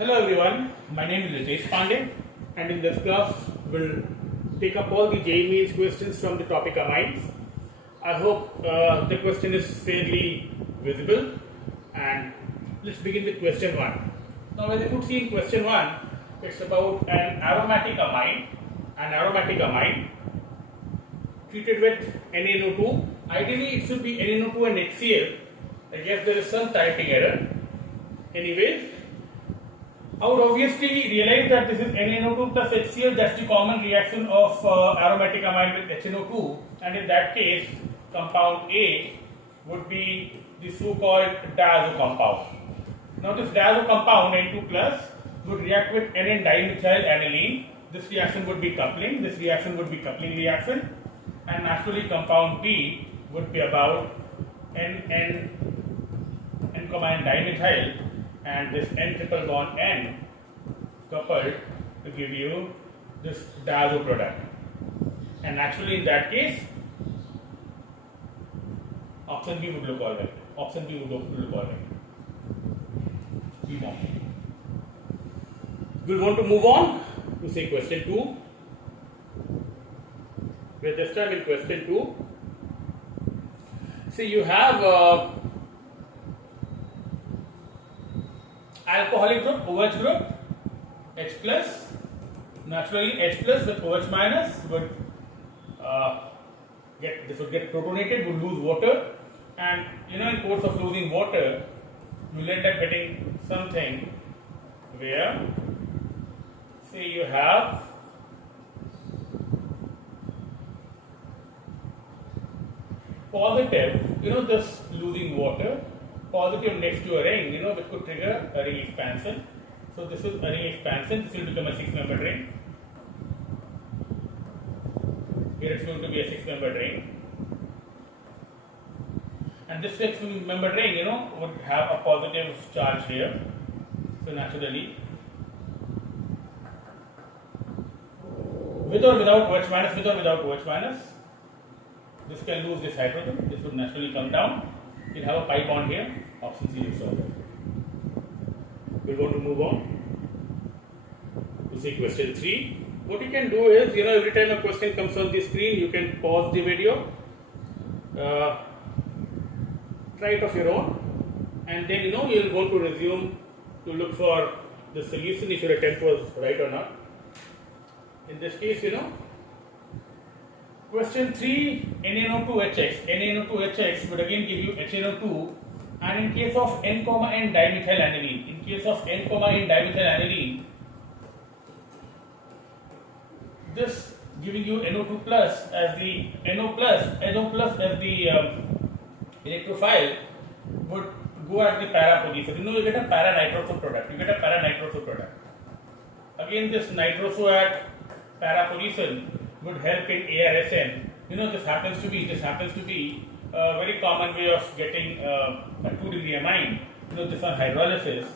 Hello everyone, my name is Ritesh Pandey, and in this class we'll take up all the JEE Mains questions from the topic amines. I hope the question is fairly visible, and let's begin with question 1. Now as you could see in question 1, it's about an aromatic amine treated with NaNO2. Ideally it should be NaNO2 and HCl. I guess there is some typing error. Anyways, I would obviously realize that this is NaNO2 plus HCl. That's the common reaction of aromatic amine with HNO2, and in that case compound A would be the so-called diazo compound. Now this diazo compound N2 plus would react with NN dimethyl aniline. This reaction would be coupling, this reaction would be coupling reaction, and naturally compound B would be about N dimethyl and this N triple bond N coupled to give you this diazo product. And naturally in that case option B would look alright. Option B would look alright. We'll want to move on to say question 2. Where this time in question 2, see you have alcoholic group, OH group, H plus. Naturally H plus with OH minus would get protonated, would lose water, and in course of losing water you will end up getting something where say you have positive, this losing water, positive next to a ring, which could trigger a ring expansion. So this is a ring expansion, this will become a 6-membered ring. Here it's going to be a 6-membered ring. And this 6-membered ring, would have a positive charge here. So naturally, with or without OH minus, this can lose this hydrogen, this would naturally come down. You'll have a pi bond here, option C is solved. We're going to move on to see question 3. What you can do is, every time a question comes on the screen, you can pause the video, try it of your own, and then you'll go to resume to look for the solution if your attempt was right or not. In this case, question 3, NaNO2HX. NaNO2HX would again give you HNO2, and in case of N, N dimethyl aniline, this giving you NO2 plus as the NO plus as the electrophile would go at the para position. You get a para nitroso product. Again, this nitroso at para position would help in ARSN. This happens to be a very common way of getting a 2-degree amine. This on hydrolysis,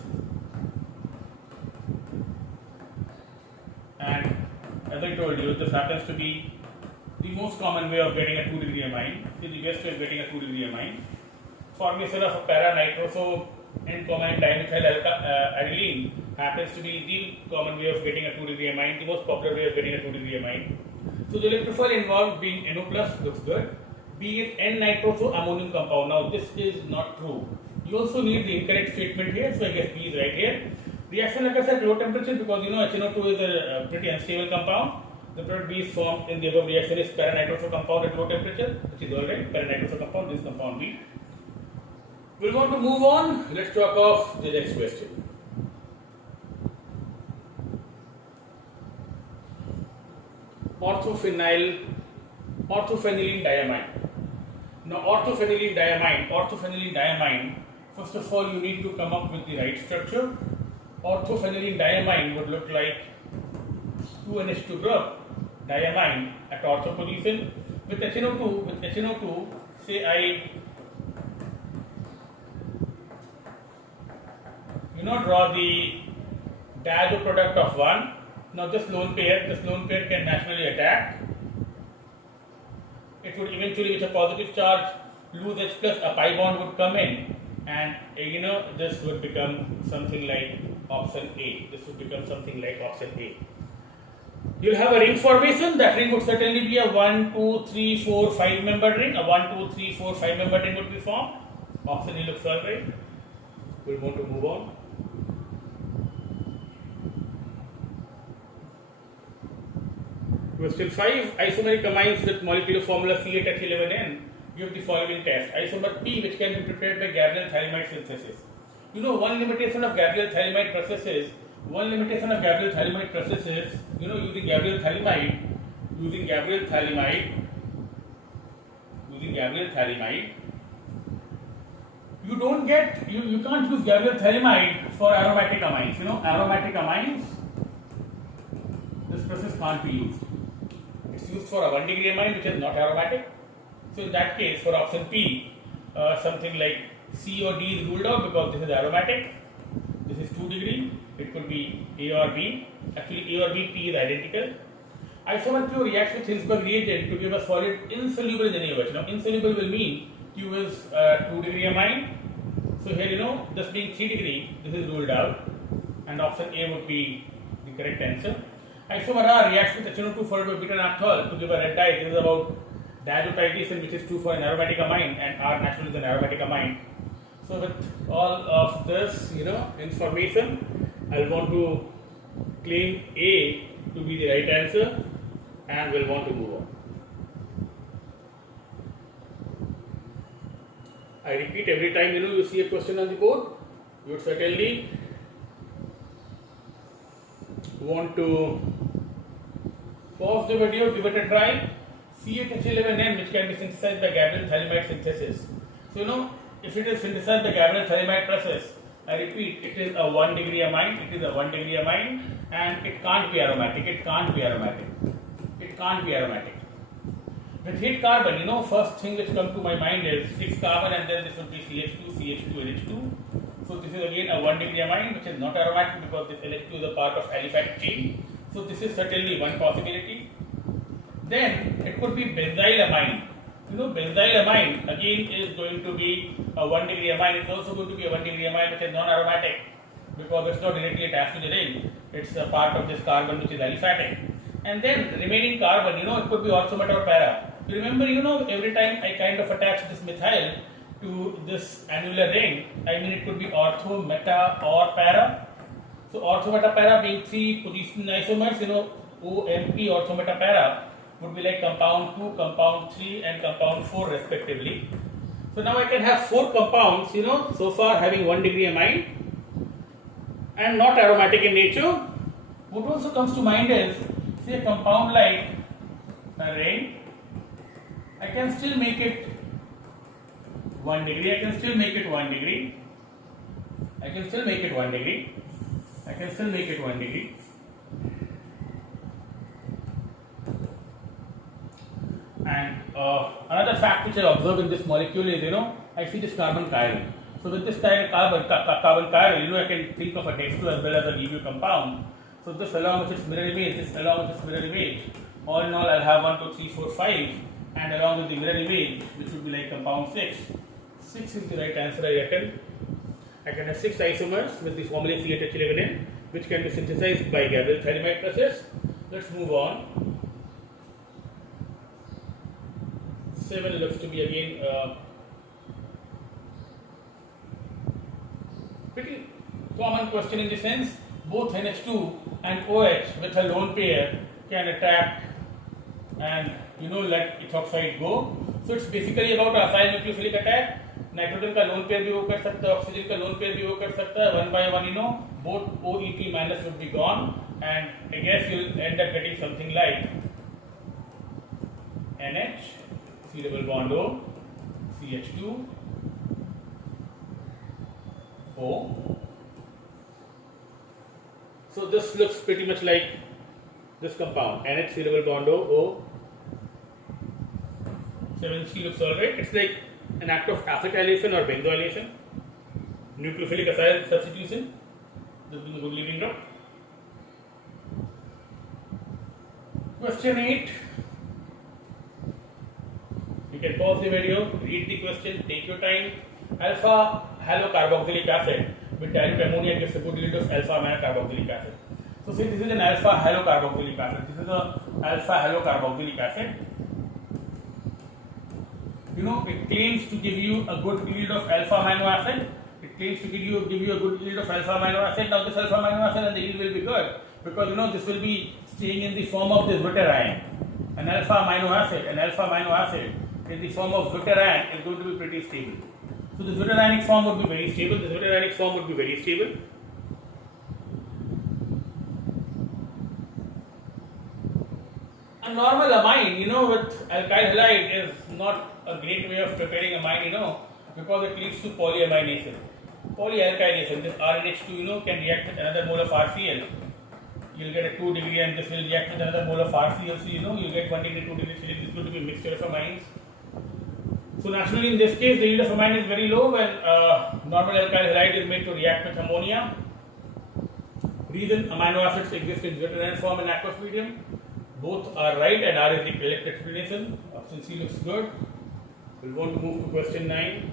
and as I told you, this happens to be the most common way of getting a 2-degree amine. The best way of getting a 2-degree amine. Formation of a para nitroso N, dimethyl aniline happens to be the common way of getting a 2-degree amine, the most popular way of getting a 2-degree amine. So the electrophile involved being NO plus looks good. B is N nitroso ammonium compound. Now this is not true. You also need the incorrect statement here, so I guess B is right here. Reaction like I said, low temperature, because HNO2 is a pretty unstable compound. The product B is formed in the above reaction is para nitroso compound at low temperature, which is alright. Para nitroso compound, this compound B. We're going to move on. Let's talk of the next question. Orthophenylene diamine. Now orthophenylene diamine, first of all you need to come up with the right structure. Orthophenylene diamine would look like 2NH2 group, diamine at ortho position. With HNO2, say I draw the diazo product of 1. Now this lone pair can naturally attack. It would eventually, with a positive charge, lose H plus, a pi bond would come in, and this would become something like option A. This would become something like option A. You'll have a ring formation. That ring would certainly be a 1, 2, 3, 4, 5 membered ring. A 1, 2, 3, 4, 5 membered ring would be formed. Option A looks alright. We'll want to move on. Question 5. Isomeric amines with molecular formula C8H11N give the following test. Isomer P, which can be prepared by Gabriel thiamide synthesis. You know, one limitation of Gabriel thiamide processes, using Gabriel thiamide, you don't get, you can't use Gabriel thiamide for aromatic amines. You know, aromatic amines, this process can't be used. It's used for a 1 degree amine which is not aromatic. So in that case, for option P, something like C or D is ruled out because this is aromatic. This is 2 degree. It could be A or B. Actually, A or B, P is identical. Isomer Q reacts with Hinsberg reagent to give a solid insoluble in NaOH. Now, insoluble will mean Q is 2 degree amine. So here, you know, this being 3 degree, this is ruled out, and option A would be the correct answer. Isomer R reacts with HNO2 followed by beta naphthol to give a red dye. This is about diazotitration, which is true for an aromatic amine, and R natural is an aromatic amine. So with all of this, you know, information, I'll want to claim A to be the right answer, and we'll want to move on. I repeat, every time you see a question on the board, you would certainly want to pause the video, give it a try. C8H11N, which can be synthesized by Gabriel thiamide synthesis. So if it is synthesized by Gabriel thiamide process, I repeat, it is a 1 degree amine. And it can't be aromatic. With heat carbon, first thing which comes to my mind is 6 carbon, and then this would be CH2, NH2. So this is again a 1 degree amine, which is not aromatic because this LH2 is a part of aliphatic chain. So this is certainly one possibility. Then it could be benzyl amine. Benzyl amine again is going to be a 1 degree amine. It's also going to be a 1 degree amine which is non-aromatic because it's not directly attached to the ring. It's a part of this carbon which is aliphatic. And then remaining carbon, it could be ortho meta or para. You remember, every time I kind of attach this methyl to this annular ring, I mean it could be ortho, meta or para. So ortho, meta, para being 3 position isomers, OMP, ortho, meta, para would be like compound 2, compound 3 and compound 4 respectively. So now I can have 4 compounds, so far having 1 degree amine and not aromatic in nature. What also comes to mind is, say a compound like a ring, I can still make it 1 degree, I can still make it 1 degree, And another fact which I observed in this molecule is, I see this carbon chiral. So with this carbon chiral, I can think of a H2 as well as a Levue compound. So this along with its mirror image, all in all I'll have 1, 2, 3, 4, 5, and along with the mirror image, which would be like compound 6. 6 is the right answer, I reckon. I can have 6 isomers with the formula C8H11N, which can be synthesized by Gabriel thiamide process. Let's move on. 7 looks to be again pretty common question in the sense both NH2 and OH with a lone pair can attack and let ethoxide go. So it's basically about acyl nucleophilic attack. Nitrogen का lone pair भी वो कर सकता है, oxygen का lone pair भी वो कर सकता है. One by one, both OEP minus would be gone, and I guess you'll end up getting something like NH, C double bond O, CH2, O. So this looks pretty much like this compound, NH, C double bond O, 7C looks alright. It's like an act of acetylation or benzoylation, nucleophilic acyl substitution. This being a good leading up. Question 8. You can pause the video, read the question, take your time, alpha halocarboxylic acid with dilute ammonia gives a good yield of alpha amino carboxylic acid. So say this is an alpha halocarboxylic acid. This is a alpha halocarboxylic acid. It claims to give you a good yield of alpha amino acid. It claims to give you a good yield of alpha amino acid. Now this alpha amino acid and the yield will be good because this will be staying in the form of this deuterion. An alpha amino acid in the form of deuterion is going to be pretty stable. So the deuterionic form would be very stable. A normal amine, with alkyl halide is not a great way of preparing amine, because it leads to polyamination. Polyalkylation, this RNH2, can react with another mole of RCl. You'll get a 2 degree and this will react with another mole of RCl. So, you'll get 1 degree, 2 degree, 3 degree. This is going to be a mixture of amines. So, naturally, in this case, the yield of amine is very low when normal alkyl halide is made to react with ammonia. Reason amino acids exist in deuterion form in aqueous medium. Both are right and R is the correct explanation. Option C looks good. We'll want to move to question 9.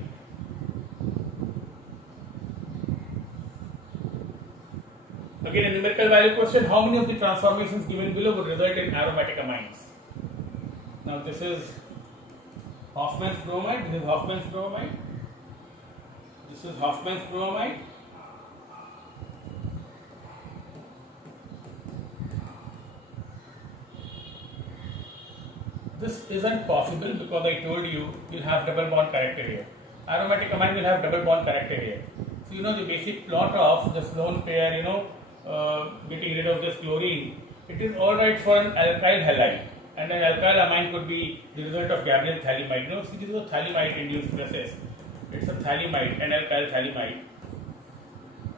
Again, a numerical value question. How many of the transformations given below would result in aromatic amines? Now, this is Hoffman's bromide. This is Hoffman's bromide. This is Hoffman's bromide. This isn't possible because I told you you'll have double bond character here. Aromatic amine will have double bond character here. So the basic plot of this lone pair, getting rid of this chlorine, it is alright for an alkyl halide, and an alkyl amine could be the result of Gabriel thalamide. See, this is a thalamide induced process. It's a thalamide, an alkyl thalamide.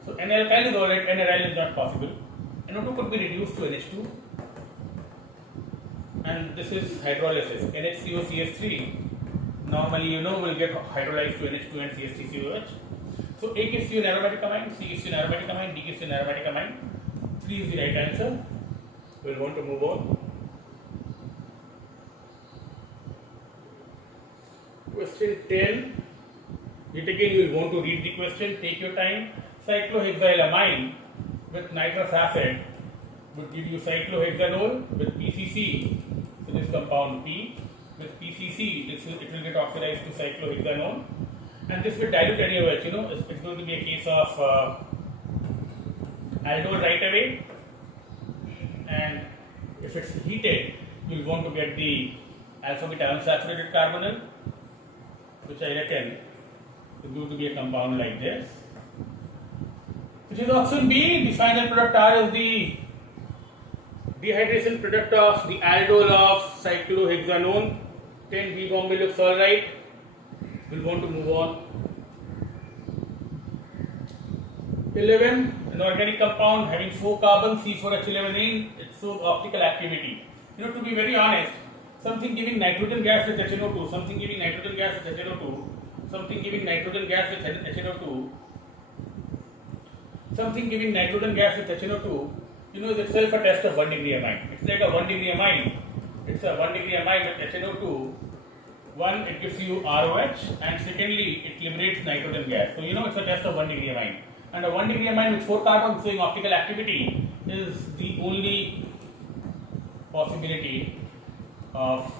So an alkyl is alright, an aryl is not possible. NO2 could be reduced to NH2. And this is hydrolysis. NHCOCH3 normally will get hydrolyzed to NH2 and CH3COH. So A gives you an aromatic amine, C gives you an aromatic amine, D gives you an aromatic amine. 3 is the right answer. We'll want to move on. Question 10. Yet again you will want to read the question, take your time. Cyclohexylamine with nitrous acid would give you cyclohexanol with PCC. So this compound P with PCC, it will get oxidized to cyclohexanol, and this will dilute NaOH. It's going to be a case of aldol right away, and if it's heated, you will want to get the alpha beta unsaturated carbonyl, which I reckon is going to be a compound like this, which is option B. The final product R is the dehydration product of the aldol of cyclohexanone. 10 B Bombay looks alright. We'll want to move on. 11. An organic compound having 4 carbons, C4H11N. It shows optical activity. To be very honest, something giving nitrogen gas with HNO2, something giving nitrogen gas with HNO2, something giving nitrogen gas with HNO2, something giving nitrogen gas with HNO2, is itself a test of 1 degree amine. It's like a 1 degree amine. It's a 1 degree amine with HNO2. One, it gives you ROH, and secondly, it liberates nitrogen gas. So, it's a test of 1 degree amine. And a 1 degree amine with 4 carbons showing optical activity is the only possibility of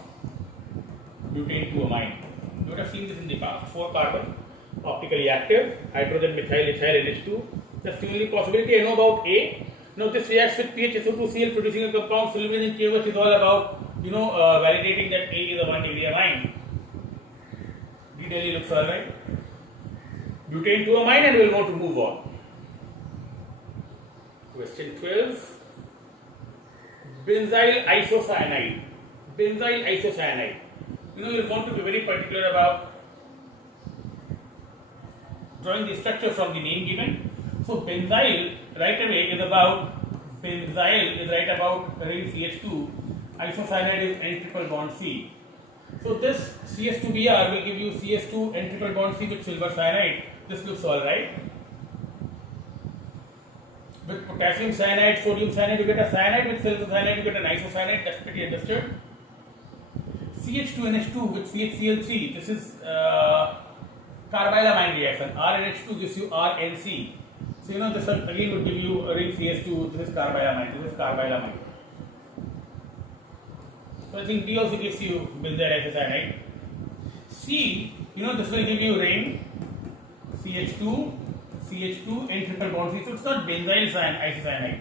butane 2 amine. You would have seen this in the past. 4 carbon, optically active, hydrogen methyl ethyl NH2. That's the only possibility. I know about A. Now this reacts with PHSO2Cl producing a compound soluble in KOH is all about validating that A is a 1 degree amine. D daily looks alright. Butane 2 amine, and we will want to move on. Question 12. Benzyl isocyanide. Benzyl isocyanide. You will want to be very particular about drawing the structure from the name given. So benzyl right away is about ring CH2. Isocyanide is N triple bond C. So this CS2Br will give you CS2 N triple bond C with silver cyanide. This looks alright. With potassium cyanide, sodium cyanide, you get a cyanide. With silver cyanide, you get an isocyanide. That's pretty understood. CH2NH2 with CHCl3. This is Carbylamine reaction. RNH2 gives you RNC. So this one again would give you a ring CH2. This is carbylamine. This is carbylamine. So I think D also gives you benzyl isocyanide. C, this will give you ring CH2 and triple bond C. So it's not benzyl isocyanide.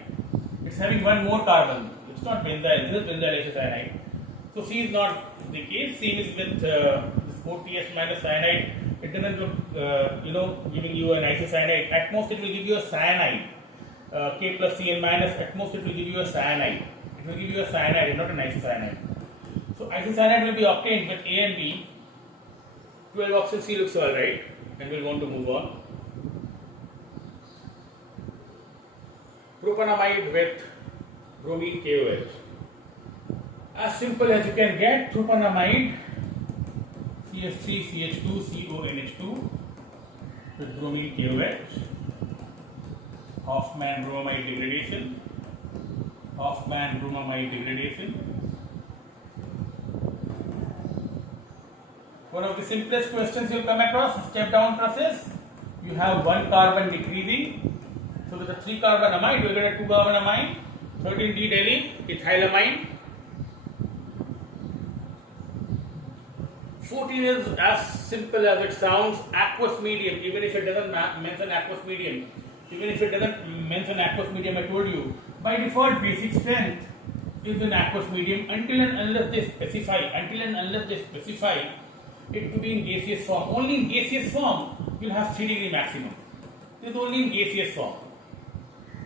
It's having one more carbon. It's not benzyl. This is benzyl isocyanide. So C is not the case. C is with this 4TS minus cyanide. It doesn't look, giving you an isocyanide. At most, it will give you a cyanide. K plus Cn minus. At most, it will give you a cyanide. It will give you a cyanide, not an isocyanide. So isocyanide will be obtained with A and B. 12-oxyl C looks alright, and we'll want to move on. Propanamide with bromine KOH. As simple as you can get, propanamide CH3 CH2 CONH2 with bromine KOH. Hoffman bromamide degradation. Hoffman bromamide degradation. One of the simplest questions you'll come across, step down process. You have one carbon decreasing. So with a 3 carbon amide, you will get a 2 carbon amine, 13D deli, ethylamine. 14 is as simple as it sounds, aqueous medium, even if it doesn't mention aqueous medium. I told you, by default basic strength is in aqueous medium until and unless they specify it to be in gaseous form. Only in gaseous form you will have 3 degree maximum. This is only in gaseous form.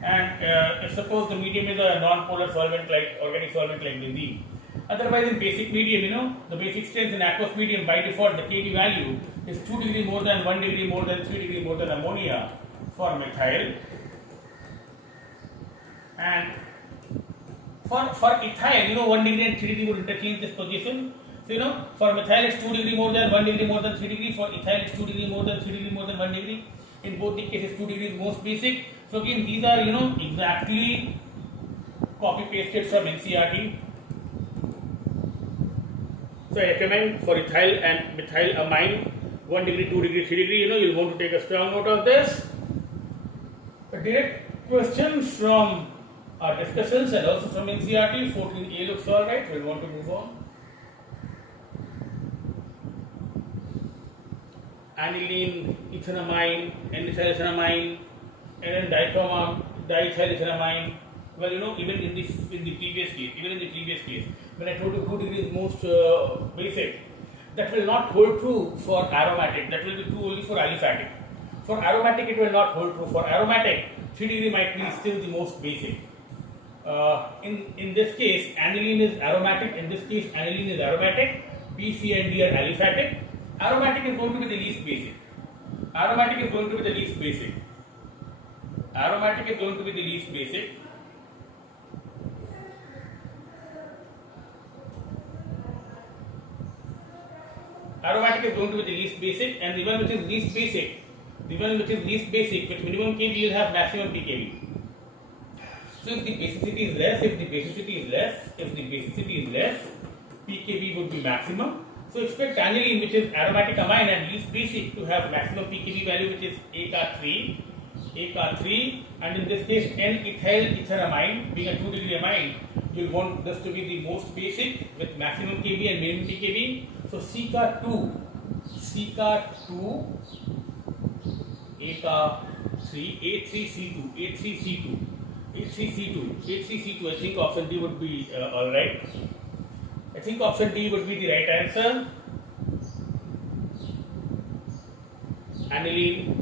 And if suppose the medium is a non-polar solvent like organic solvent like benzene. Otherwise in basic medium, the basic strength in aqueous medium by default the Kb value is 2 degree more than 1 degree more than 3 degree more than ammonia for methyl. And for ethyl, 1 degree and 3 degree would interchange this position. So for methyl it's 2 degree more than 1 degree more than 3 degree. For ethyl it's 2 degree more than 3 degree more than 1 degree. In both the cases 2 degree is most basic. So again these are exactly copy pasted from NCERT. So I recommend for ethyl and methyl amine 1 degree, 2 degree, 3 degree, you'll want to take a strong note of this. A direct question from our discussions and also from NCERT. 14A looks alright, we'll want to move on. Aniline, ethanamine, N-ethylethanamine, and then diethylethanamine. Well, even in the previous case, when I told you 2 degree is most basic, that will not hold true for aromatic. That will be true only for aliphatic. For aromatic, it will not hold true. For aromatic, 3 degree might be still the most basic. In this case, aniline is aromatic. In this case, aniline is aromatic. B, C, and D are aliphatic. Aromatic is going to be the least basic. Aromatic is going to be the least basic. Aromatic is going to be the least basic. Aromatic is going to be the least basic, and the one which is least basic, with minimum Kb, you will have maximum pKb. So if the basicity is less, pKb would be maximum. So expect aniline, which is aromatic amine and least basic, to have maximum pKb value, which is ACA3, and in this case N-ethylethanamine being a 2 degree amine, you will want this to be the most basic with maximum Kb and minimum pKb. So CCA2, A3C2, I think option D would be alright. I think option D would be the right answer. Aniline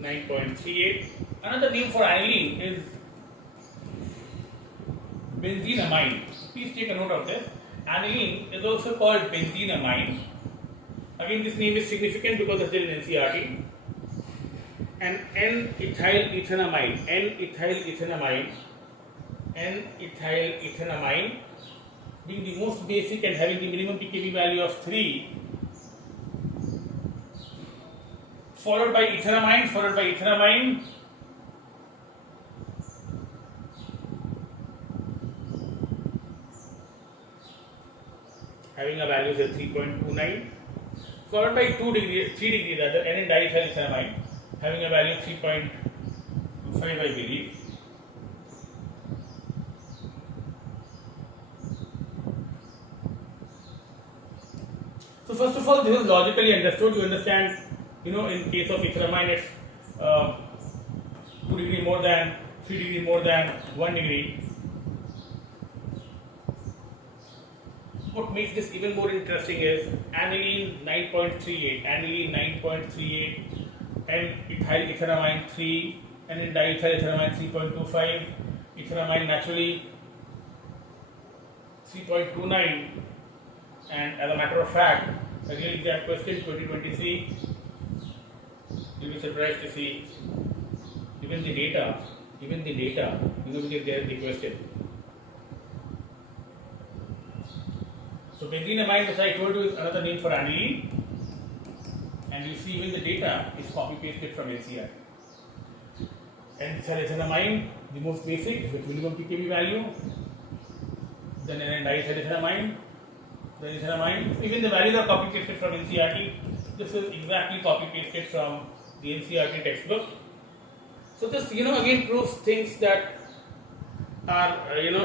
9.38. Another name for aniline is benzenamine. Please take a note of this. Aniline is also called benzenamine. Again, this name is significant because it's there in NCERT. And N-ethylethanamine being the most basic and having the minimum pKb value of 3, followed by ethanamine, having a value of 3.29. followed by 3 degrees rather, N diethylenamine having a value of 3.25, I believe. So first of all, this is logically understood. You understand, in case of ethylamine, it's 2 degree more than, 3 degree more than 1 degree. What makes this even more interesting is aniline 9.38, aniline 9.38, and ethyl ethylamine 3, and in diethyl ethylamine 3.25, ethylamine naturally 3.29, and as a matter of fact, a real exam question 2023, you'll be surprised to see even the data, because there is the question. So benzene amine, which I told you, is another name for aniline, and you see even the data is copy pasted from NCR. And ethylamine, the most basic with minimum ppb value, then diethylamine, then ethylamine. Even the values are copy pasted from NCRT. This is exactly copy pasted from the NCRT textbook. So this again proves things that are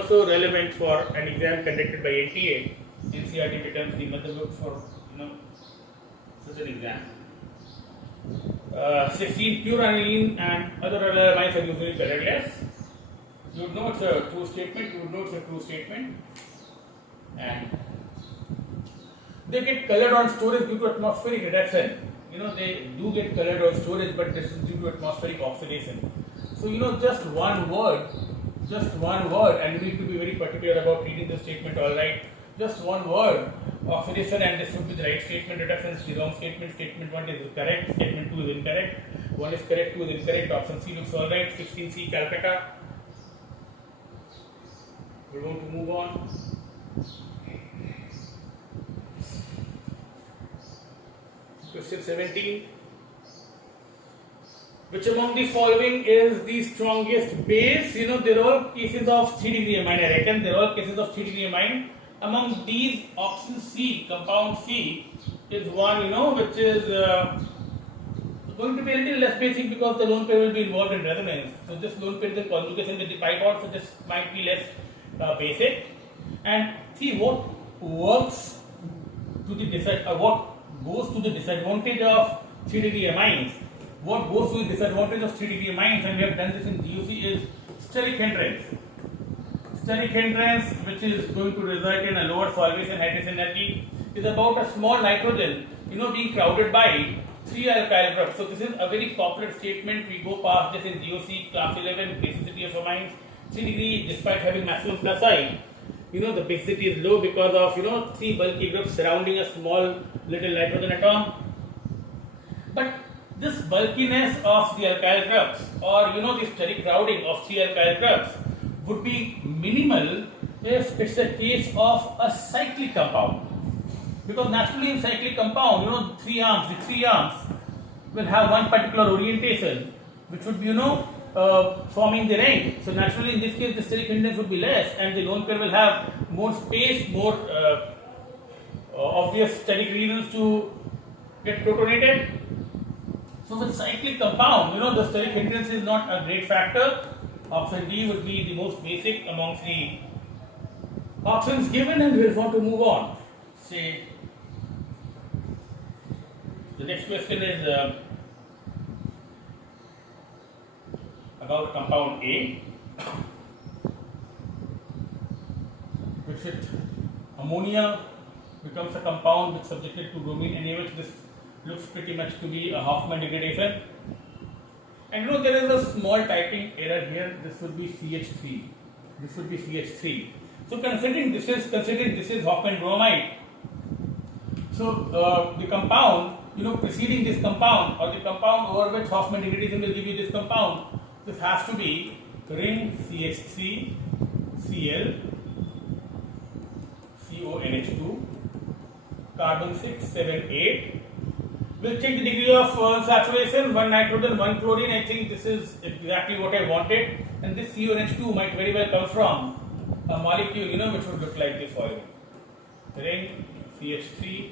so relevant for an exam conducted by NTA. NCRT becomes the motherboard for such an exam. 16 pure aniline and other amines are usually colorless. You would know it's a true statement. And they get colored on storage due to atmospheric reduction. They do get colored on storage, but this is due to atmospheric oxidation. So just one word, and you need to be very particular about reading the statement. All right, just one word, oxidation, and this would be the right statement. Reduction is the wrong statement. Statement 1 is correct. Statement 2 is incorrect. 1 is correct. 2 is incorrect. Option C looks all right. 16C Calcutta. We're going to move on. Question 17. Which among the following is the strongest base? They're all cases of 3 degree amine. I reckon they're all cases of 3 degree amine. Among these, option C, compound C, is one which is going to be a little less basic because the lone pair will be involved in resonance. So this lone pair is in conjugation with the pi bond, so this might be less basic. And see what works to the what goes to the disadvantage of 3 degree amines. What goes to the disadvantage of 3 degree amines, and we have done this in GUC, is steric hindrance. Steric hindrance, which is going to result in a lower solvation hydrogen energy, is about a small nitrogen, being crowded by 3 alkyl groups. So this is a very popular statement. We go past this in GOC class 11, basicity of amines. 3 degree, despite having maximum plus I, the basicity is low because of 3 bulky groups surrounding a small little nitrogen atom. But this bulkiness of the alkyl groups, or the steric crowding of 3 alkyl groups, would be minimal if it's a case of a cyclic compound. Because naturally in cyclic compound, the 3 arms will have one particular orientation, which would be forming the ring. So naturally in this case the steric hindrance would be less, and the lone pair will have more space, more obvious steric reasons to get protonated. So with cyclic compound, the steric hindrance is not a great factor. Option D would be the most basic amongst the options given, and we'll want to move on. Say the next question is about compound A, which with ammonia becomes a compound which subjected to bromine NaOH. This looks pretty much to be a Hoffman degradation. And there is a small typing error here. This would be CH3. This would be CH3. So considering this is Hoffman bromide. So the compound, preceding this compound, or the compound over which Hoffman degradation will give you this compound, this has to be ring CH3 Cl CONH2 carbon 6 7 8. We'll check the degree of saturation, 1 nitrogen, 1 chlorine. I think this is exactly what I wanted. And this CONH2 might very well come from a molecule, which would look like the following. Ring CH3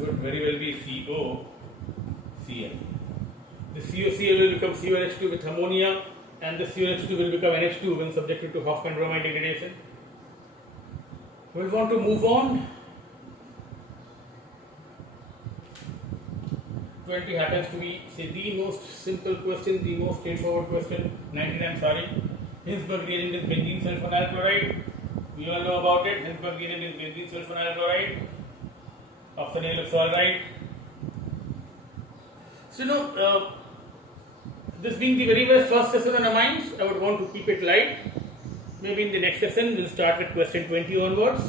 would very well be COCl. The COCl will become CONH2 with ammonia, and the CONH2 will become NH2 when subjected to Hofmann bromide degradation. We will want to move on. 20 happens to be, say, the most simple question, the most straightforward question. 19, I'm sorry. Hinsberg reagent is benzene sulfonyl chloride. We all know about it. Hinsberg reagent is benzene sulfonyl chloride. Option A looks alright. So, this being the very first session on amines, I would want to keep it light. Maybe in the next session, we'll start with question 20 onwards.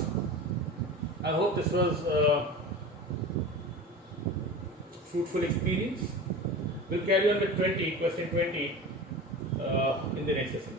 I hope this was a fruitful experience. We'll carry on with question 20 in the next session.